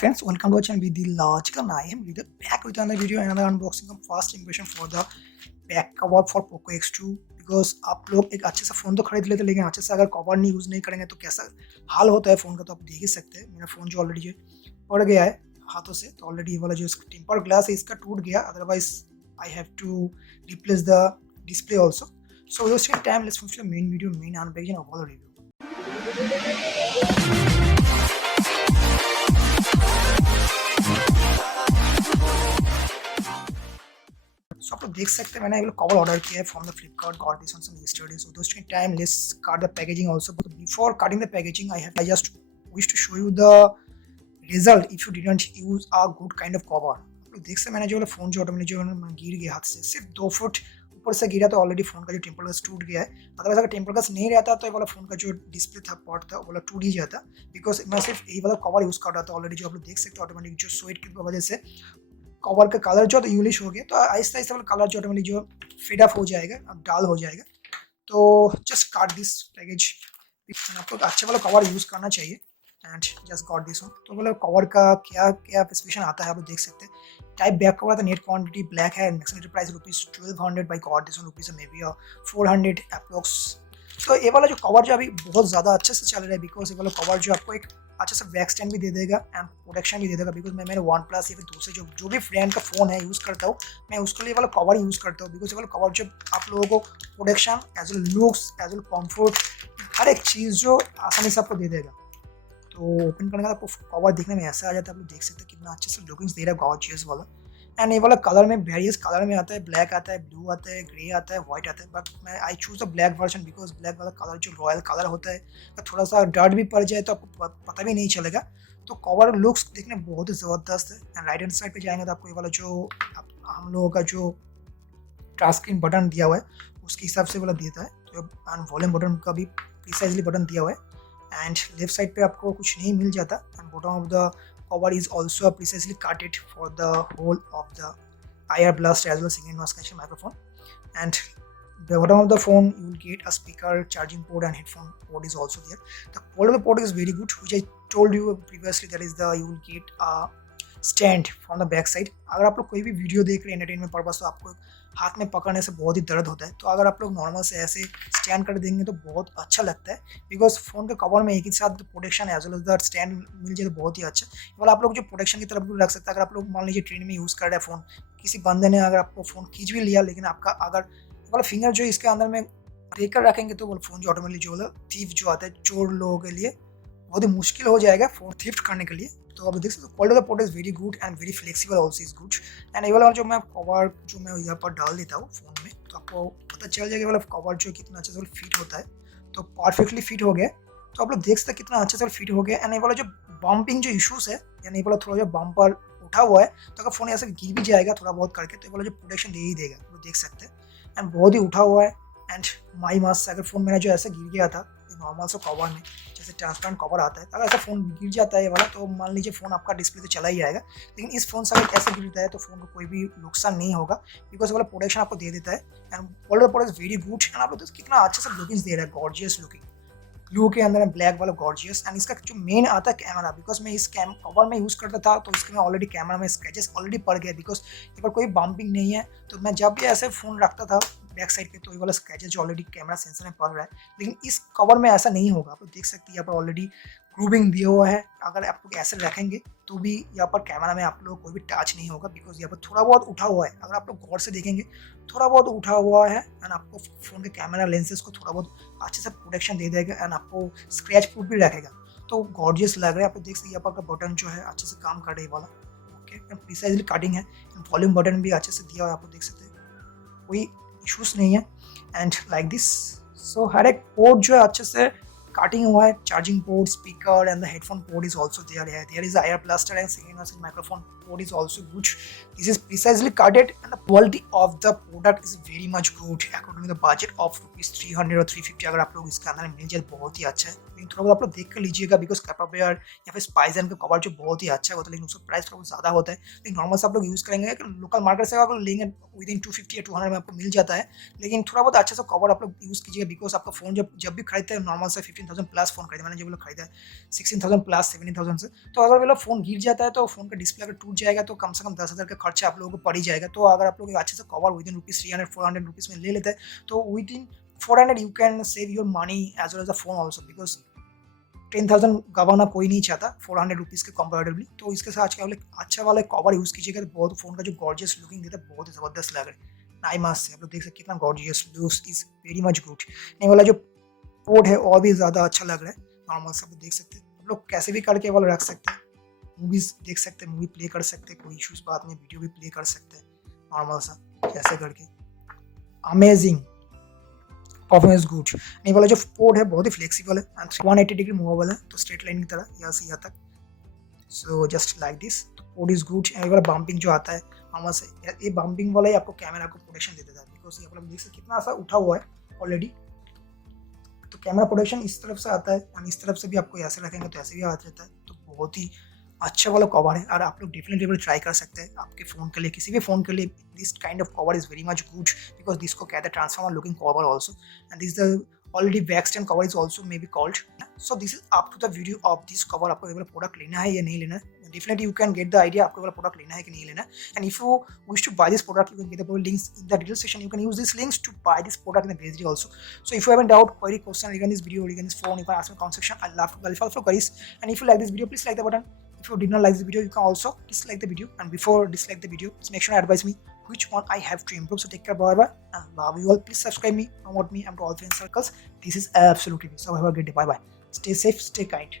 friends, welcome to our channel with the logical. I am with back with another video and another unboxing of first impression for the back cover for POCO X2 because आप लोग एक अच्छे सा phone तो खरीद लेते लेकिन अच्छे से अगर कवर नहीं यूज़ नहीं करेंगे तो कैसा हाल होता है फ़ोन का तो आप देख ही सकते हैं। मेरा फ़ोन जो ऑलरेडी जो पड़ गया है हाथों से तो ऑलरेडी ये वाला जो इसका टेम्पर ग्लास है इसका टूट गया, otherwise I have to replace the display also. So wasting time, let's move to the main video, main unboxing of all review. So आप लोग देख सकते हैं मैंने एक कवर ऑर्डर किया है from the Flipkart, got this on some yesterday. So दोस्त time let's cut the packaging also, but before cutting the packaging I just wish to show you the result if you didn't use a good kind of cover. आप लोग देख सकते हैं मैंने जो phone जो automatic जो गिर गया हाथ से, सिर्फ 2 फुट ऊपर से गिरा तो ऑलरेडी फ़ोन का जो टेम्पर ग्लास टूट गया है। अदरवाइज अगर टेम्पर ग्लास नहीं रहता तो ये वाला फ़ोन का जो डिस्प्ले था पार्ट था वो वाला टूट ही जाता, बिकॉज मैं सिर्फ यही वाला कवर यूज़ कर रहा था। ऑलरेडी जो आप लोग देख सकते हैं ऑटोमेटिक जो स्वेट की वजह से कवर का कलर जो तो यूलिश हो गया, तो आहिस्ता आहिस्ता वाला कलर जो ऑटोमेटिक जो फेड अप हो जाएगा, अब डाल हो जाएगा। तो जस्ट काट दिस पैकेज, आपको अच्छा वाला कवर यूज़ करना चाहिए and just got this one. तो मतलब कवर का क्या क्या स्पेसिफिकेशन आता है आप लोग देख सकते हैं। टाइप बैक कवर था, नेट क्वांटिटी ब्लैक है, maximum price ₹1200 by got this one rupees may be 400 approx. तो ये वाला जो कवर जो अभी बहुत ज़्यादा अच्छे से चल रहा है, बिकॉज ये वाला कवर जो आपको एक अच्छा सा बैक स्टैंड भी दे देगा एंड प्रोटेक्शन भी दे देगा। बिकॉज मैं मेरे वन प्लस या फिर दूसरे जो भी ब्रांड का फ़ोन है यूज़ करता हूँ, मैं उसके लिए वाला कवर यूज़ करता हूँ। बिकॉज ये वाला कवर जो आप लोगों को protection as well looks as well comfort हर एक चीज़ जो आसानी से आपको दे देगा। तो ओपन करने का आपको कवर देखने में ऐसा आ जाता है, आप लोग देख सकते हैं कितना अच्छे से लुकिंग्स दे रहा है गॉर्जियस वाला। एंड ये वाला कलर में वेरियस कलर में आता है, ब्लैक आता है, ब्लू आता है, ग्रे आता है, व्हाइट आता है, बट मैं I choose the black version because black वाला कलर जो रॉयल कलर होता है तो थोड़ा सा डर्ट भी पड़ जाए तो आपको पता भी नहीं चलेगा। तो कवर लुक्स देखने बहुत ही ज़बरदस्त है। एंड राइट हैंड साइड पे जाएंगे तो आपको ये वाला जो हम लोगों का जो टच स्क्रीन बटन दिया हुआ है उसके हिसाब से वाला देता है, तो एंड वॉल्यूम बटन का भी प्रिसाइजली बटन दिया हुआ है। एंड लेफ्ट साइड पे आपको कुछ नहीं मिल जाता। And bottom of the cover is also precisely cut it for the whole of the IR blast as well as signal noise cancellation microphone. And the bottom of the phone you will get a speaker, charging port and headphone port is also there. The quality of the port is very good, which I told you previously, that is the you will get a stand from the back side. अगर आप लोग कोई भी video देख रहे हैं entertainment purpose तो आपको हाथ में पकड़ने से बहुत ही दर्द होता है, तो अगर आप लोग नॉर्मल से ऐसे स्टैंड कर देंगे तो बहुत अच्छा लगता है। बिकॉज फ़ोन के कवर में एक ही साथ protection as well as the stand मिल जाए तो बहुत ही अच्छा। वाला आप लोग जो प्रोटेक्शन की तरफ भी रख सकते हैं। अगर आप लोग मान लीजिए ट्रेन में यूज़ कर रहे हैं फ़ोन, किसी बंदे ने अगर आपको फ़ोन खींच भी लिया लेकिन आपका अगर वाला फिंगर जो इसके अंदर में देकर रखेंगे तो वो फ़ोन जो ऑटोमेटिकली जो थीफ जो आता है चोर लोगों के लिए बहुत ही मुश्किल हो जाएगा फ़ोन थीफ्ट करने के लिए। तो आप देख सकते हो quality of the port is very good and very flexible also is good. And ये वाला जो मैं कवर जो मैं यहाँ पर डाल देता हूँ फ़ोन में तो आपको पता चल जाएगा वाला कवर जो कितना अच्छे से फिट होता है। तो परफेक्टली फिट हो गया, तो आप लोग देख सकते हैं कितना अच्छे से फिट हो गया। एंड ये वाला जो बम्पिंग जो इशूज़ है, यानी ये वाला थोड़ा जो बम्पर उठा हुआ है तो अगर फ़ोन ऐसे गिर भी जाएगा थोड़ा बहुत करके तो ये वाला जो प्रोटेक्शन दे ही देगा, आप लोग देख सकते हैं। एंड बहुत ही उठा हुआ है। एंड माई मास अगर फ़ोन मेरा जो ऐसे गिर गया था नॉर्मल सा कवर में जैसे ट्रांसपेरेंट कवर आता है, अगर ऐसा फ़ोन गिर जाता है ये वाला तो मान लीजिए फ़ोन आपका डिस्प्ले तो चला ही जाएगा। लेकिन इस फ़ोन से अगर ऐसे गिरता है तो फ़ोन को कोई भी नुकसान नहीं होगा बिकॉज वाला प्रोटेक्शन आपको दे देता है। And all the product very good. And आप लोग कितना अच्छे से लुकिंग दे रहा है, गॉर्जियस लुकिंग, ब्लू के अंदर में ब्लैक वाला गॉर्जियस। एंड इसका जो मेन आता है कैमरा, बिकॉज मैं इस कवर में यूज़ करता था तो इसके में ऑलरेडी कैमरा में स्क्रैचेस ऑलरेडी पड़ गए बिकॉज यहाँ पर कोई बम्पिंग नहीं है। तो मैं जब भी ऐसे फ़ोन रखता था बैक साइड पे तो ये वाला स्क्रैचेस जो ऑलरेडी कैमरा सेंसर में पड़ रहा है, लेकिन इस कवर में ऐसा नहीं होगा। आप लोग देख सकते हैं यहाँ पर ऑलरेडी ग्रूविंग दिया हुआ है। अगर आप लोग ऐसे रखेंगे तो भी यहाँ पर कैमरा में आप लोग कोई भी टच नहीं होगा बिकॉज यहाँ पर थोड़ा बहुत उठा हुआ है। अगर आप लोग गौर से देखेंगे थोड़ा बहुत उठा हुआ है एंड आपको फ़ोन के कैमरा लेंसेज को थोड़ा बहुत अच्छे से प्रोटेक्शन दे देगा एंड आपको स्क्रैच प्रूफ भी रखेगा। तो गॉर्जियस लग रहा है। आप लोग देख सकते हैं यहाँ पर बटन जो है अच्छे से काम कर रही है वाला, ओके, प्रिसाइजली कटिंग है। वॉल्यूम बटन भी अच्छे से दिया हुआ है, आप लोग देख सकते हैं, कोई इशूज़ नहीं है। एंड लाइक दिस, सो हर एक पोर्ट जो है अच्छे से कटिंग हुआ है। Charging port, speaker and the headphone port is also there is IR blaster and signal noise microphone port is also good. This is precisely cutted and the quality of the product is very much good according to the budget of ₹300 or 350 अगर आप लोग इसके अंदर मिल जाए बहुत ही अच्छा है। लेकिन थोड़ा बहुत आप लोग देख कर लीजिएगा बिकॉज कैपाबेयर या फिर स्पाइजन का कवर जो बहुत ही अच्छा होता है, लेकिन उसका प्राइस थोड़ा बहुत ज़्यादा होता है। लेकिन नॉर्मल से आप लोग यूज़ करेंगे कि लोकल मार्केट से आप लोग लेंगे विदिन 250 या 200 में आपको मिल जाता है। लेकिन थोड़ा बहुत अच्छे से कवर आप लोग यूज़ कीजिएगा बिकॉज आपका फोन जब भी खरीदते हैं नॉर्मल से 15,000 प्लस फोन खरीदे, मैंने जब लोग खरीदा है 16,000 प्लस 17,000 से, तो अगर वो फोन गिर जाता है तो फोन का डिस्प्ले अगर टूट जाएगा तो कम से कम 10,000 का खर्चा आप लोगों को पड़ ही जाएगा। तो अगर आप लोग अच्छे से कवर विदिन रुपीज़ 300-400 में ले लेते हैं तो within 400 you can save your money as well as the phone also because 10,000 गवाना कोई नहीं चाहता 400 रुपीज़ के कंपेरेटिवली। तो इसके साथ आज अच्छा वाला कवर यूज़ कीजिएगा तो बहुत फोन का जो गॉर्जियस लुकिंग देता है बहुत ही ज़बरदस्त लग रहा है। नाई मास से आप लोग देख सकते कितना gorgeous looks is very much good. नहीं वाला जो पोर्ट है और भी ज़्यादा अच्छा लग रहा है। नॉर्मल से आप लोग देख सकते हैं, आप लोग कैसे भी करके वाला रख सकते हैं, मूवीज़ देख सकते हैं, मूवी प्ले कर सकते हैं, कोई इशूज़ बात नहीं, वीडियो भी प्ले कर सकते हैं नॉर्मल सा कैसे करके। Amazing performance good. नहीं वाला जो पोर्ट है बहुत ही फ्लेक्सिबल है एंड 180 डिग्री मूवेबल है, तो स्ट्रेट लाइन की तरह यहाँ से यहाँ तक। So just like this port is good. And वाला बम्पिंग जो आता है नॉर्मल से, ये बम्पिंग वाला ही आपको कैमरा को प्रोटेक्शन दे देता है बिकॉज ये आप लोग देख सकते कितना सा उठा हुआ है ऑलरेडी। तो कैमरा प्रोटेक्शन इस तरफ से आता है और इस तरफ से भी आपको ऐसे रखेंगे तो ऐसे भी आता रहता है। तो बहुत ही अच्छा वाला कवर है और आप लोग डेफिनेटली ट्राई कर सकते हैं आपके फ़ोन के लिए, किसी भी फ़ोन के लिए। This kind of cover is very much good because this को कहते हैं transformer looking cover also and this the already waxed and cover is also may be called. So this is up to the video of this cover. आपको ये वाला product लेना है या नहीं लेना है, definitely you can get the idea आपको वाला प्रोडक्ट लेना है कि नहीं लेना है। And if you wish to buy this product, you can get the links in the detail section. You can use these links to buy this product in the page also. So if you have any doubt, query, question regarding this video, regarding this phone, you can ask me in the comment section. I love to clarify for guys. And if you like this video, please like the button. If you did not like this video, you can also dislike the video. And before dislike the video, just make sure to advise me which one I have to improve. So take care, bye bye, and love you all. Please subscribe me, promote me, and to all friends circles. This is absolutely me. So have a great day. Bye bye. Stay safe, stay kind.